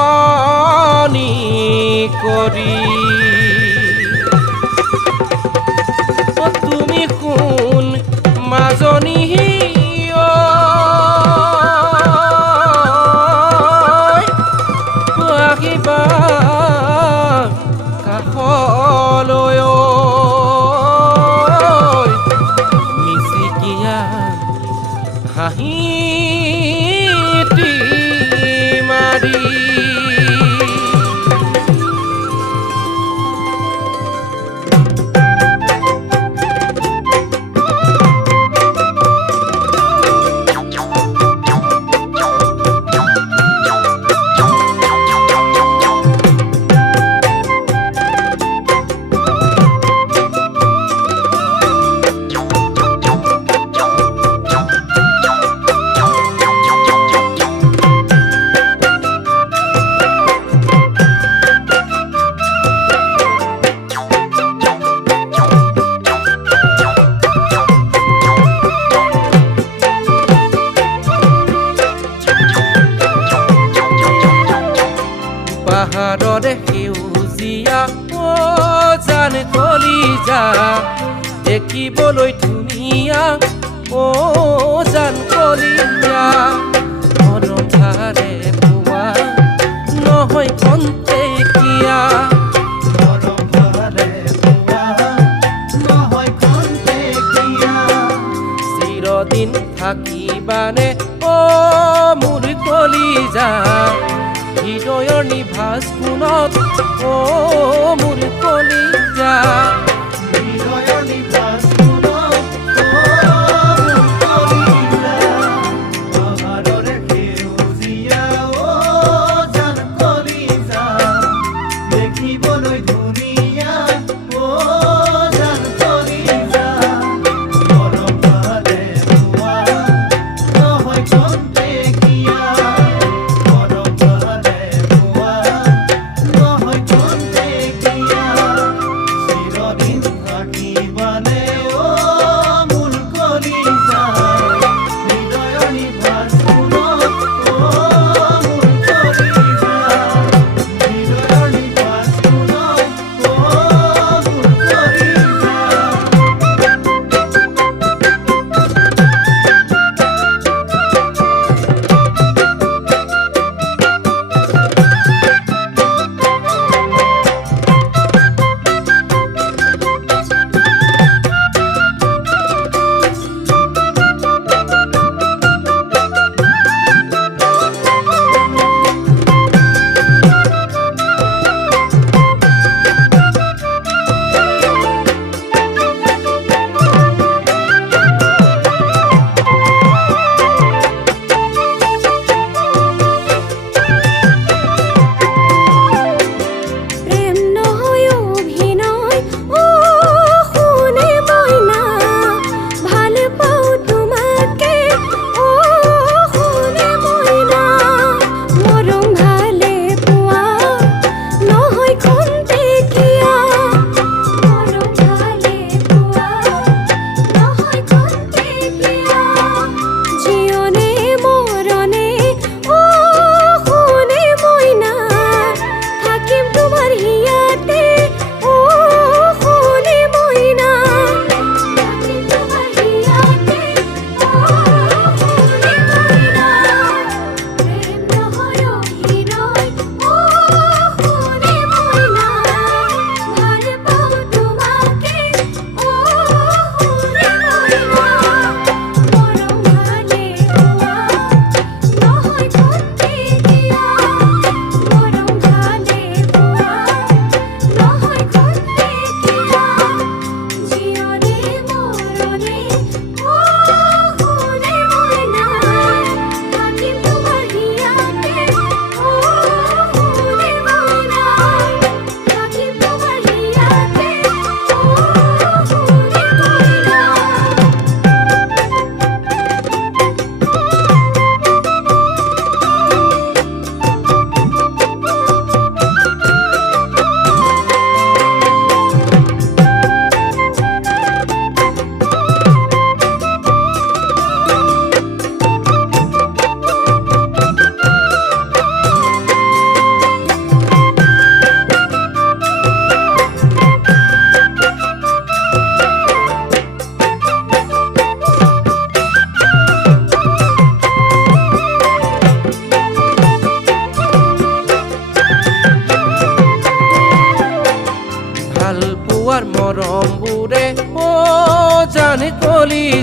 শুৱনি কৰি তুমি কোন মাজনী আহিবা কাষলৈ মিচিকিয়া হাঁহিটি মাৰি পাহাৰৰে সেউজীয়া জান কলিজা দেখিবলৈ ধুনীয়া জান কলিজা মৰমভাৰে পোৱা নহয় খন্তেকীয়া চিৰদিন থাকিবানে মোৰ কলিজা হৃদয়ৰ নিভাজ কোণত মোৰ কলিজা হৃদয়ৰ নিভাজ কোণত মোৰ কলিজা পাহাৰৰে সেউজীয়া জান কলিজা দেখিবলৈ ধুনীয়া জান কলিজা মৰমভাৰে পোৱা নহয় খন্তেকীয়া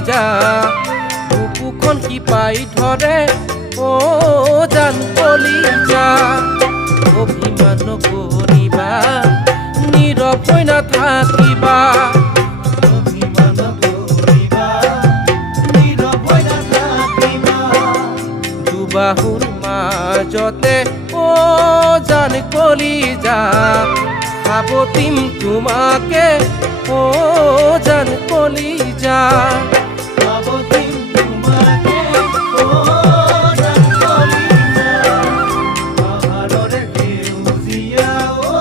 যা বুকুখন শিপাই ধৰে ও জান কলিজা অভিমান নকৰিবা নীৰৱ হৈ নাথাকিবা অভিমান কৰিবা নীৰৱ হৈ নাথাকিবা দুবাহুৰ মাজতে ও জান কলিজা সাৱটিম তোমাকে ও জান কলিজা সাৱটিম তোমাকে ও জান কলিজা পাহাৰৰে সেউজীয়া ও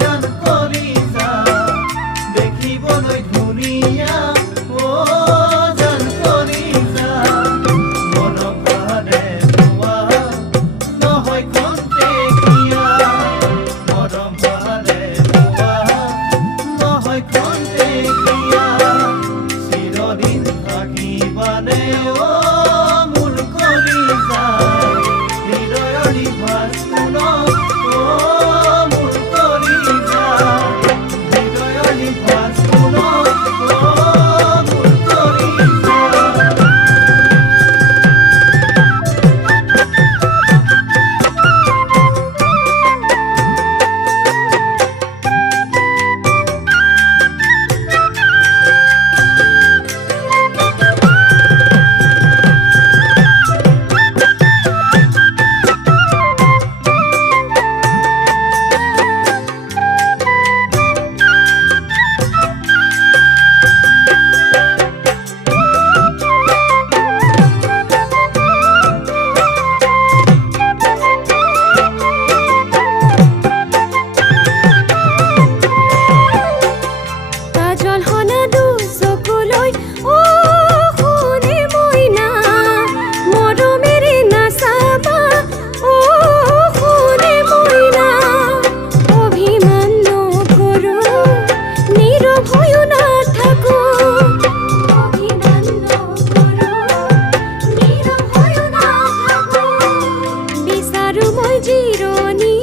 জান কলিজা দেখিবলৈ ধুনীয়া ও জান কলিজা মৰম ভালে পোৱা নহয় খন্তেকীয়া মৰম ভালে পোৱা নহয় খন্তেকীয়া চিৰদিন থাকিবানে ও মোৰ কলিজা হৃদয়ৰ নিভাঁজ কোণত ও মোৰ কলিজা হৃদয়ৰ নিভাঁজ কোণত ও মোৰ কলিজা কাজল হনা দুচকুলৈ ও সোণে মইনা মৰমেৰে নাচাবা ও সোণে মইনা অভিমান নকৰো নীৰৱ হৈও নাথাকো অভিমান নকৰো নীৰৱ হৈও নাথাকো বিচাৰো মই জিৰণি